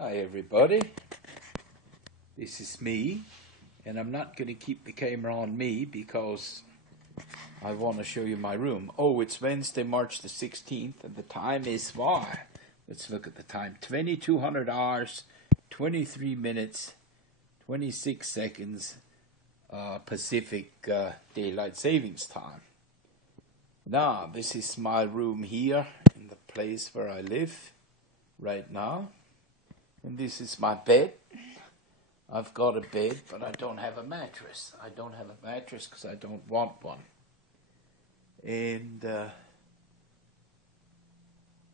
Hi everybody, this is me, and I'm not going to keep the camera on me because I want to show you my room. Oh, it's Wednesday, March the 16th, and the time is, let's look at the time, 2200 hours, 23 minutes, 26 seconds, Pacific Daylight Savings Time. Now, this is my room here in the place where I live right now. And this is my bed. I've got a bed, but I don't have a mattress. I don't have a mattress because I don't want one. And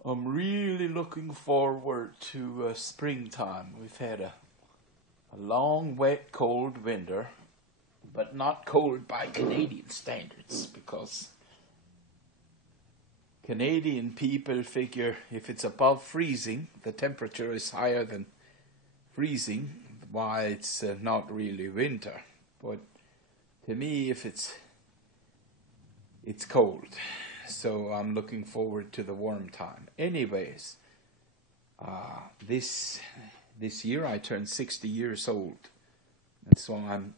I'm really looking forward to springtime. We've had a long, wet, cold winter, but not cold by Canadian standards, because Canadian people figure if it's above freezing, the temperature is higher than freezing, why it's not really winter. But to me, if it's cold. So I'm looking forward to the warm time. Anyways, this year I turned 60 years old. And so I'm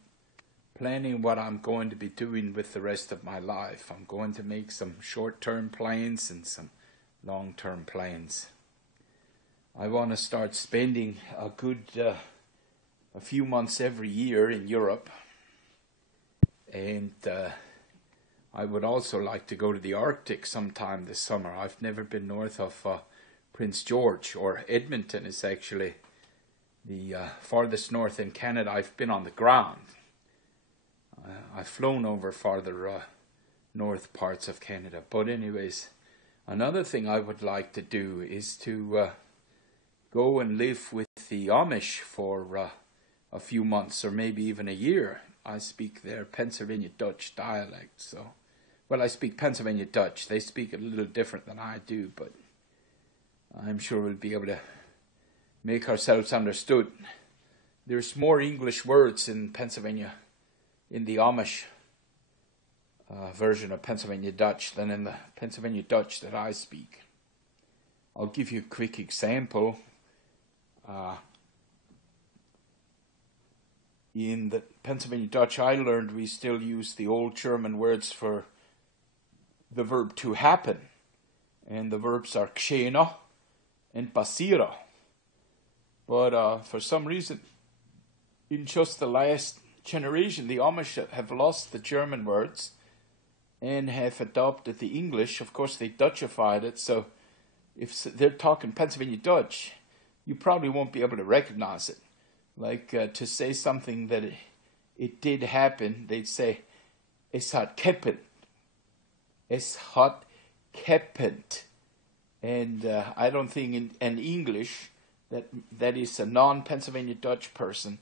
planning what I'm going to be doing with the rest of my life. I'm going to make some short-term plans and some long-term plans. I want to start spending a few months every year in Europe. And I would also like to go to the Arctic sometime this summer. I've never been north of Prince George, or Edmonton is actually the farthest north in Canada I've been on the ground. I've flown over farther north parts of Canada. But anyways, another thing I would like to do is to go and live with the Amish for a few months or maybe even a year. I speak their Pennsylvania Dutch dialect. So, well, I speak Pennsylvania Dutch. They speak it a little different than I do, but I'm sure we'll be able to make ourselves understood. There's more English words in Pennsylvania, in the Amish version of Pennsylvania Dutch, than in the Pennsylvania Dutch that I speak. I'll give you a quick example. In the Pennsylvania Dutch I learned, we still use the old German words for the verb to happen. And the verbs are geschehen and passieren. But for some reason, in just the last generation, the Amish have lost the German words and have adopted the English. Of course, they Dutchified it, so if they're talking Pennsylvania Dutch, you probably won't be able to recognize it. Like to say something that it did happen, they'd say, es hat geppend. Es hat geppend. And I don't think in English that is a non-Pennsylvania Dutch person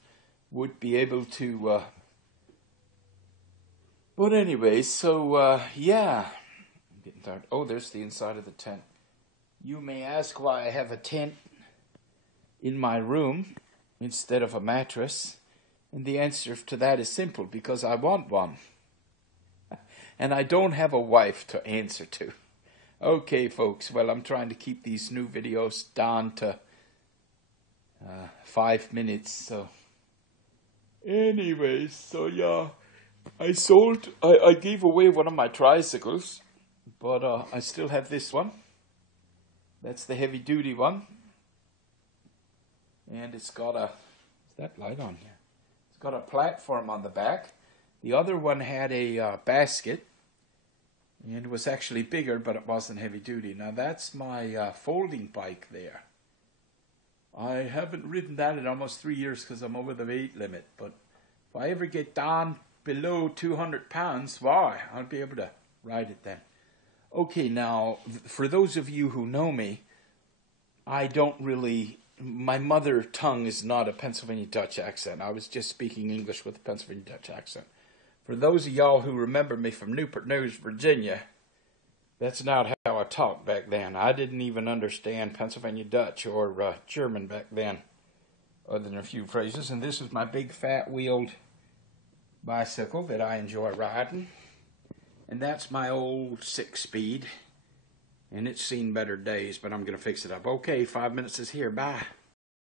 would be able to, but anyway, so, yeah, I'm getting tired. Oh, there's the inside of the tent. You may ask why I have a tent in my room instead of a mattress, and the answer to that is simple, because I want one, and I don't have a wife to answer to. Okay, folks, well, I'm trying to keep these new videos down to 5 minutes, so anyways, so yeah, I gave away one of my tricycles, but I still have this one. That's the heavy duty one. And it's got is that light on here? It's got a platform on the back. The other one had a basket, and it was actually bigger, but it wasn't heavy duty. Now that's my folding bike there. I haven't ridden that in almost 3 years because I'm over the weight limit. But if I ever get down below 200 pounds, I'll be able to ride it then. Okay, now, for those of you who know me, my mother tongue is not a Pennsylvania Dutch accent. I was just speaking English with a Pennsylvania Dutch accent. For those of y'all who remember me from Newport News, Virginia, that's not how I talked back then. I didn't even understand Pennsylvania Dutch or German back then, other than a few phrases. And this is my big fat wheeled bicycle that I enjoy riding. And that's my old 6-speed. And it's seen better days, but I'm going to fix it up. Okay, 5 minutes is here. Bye.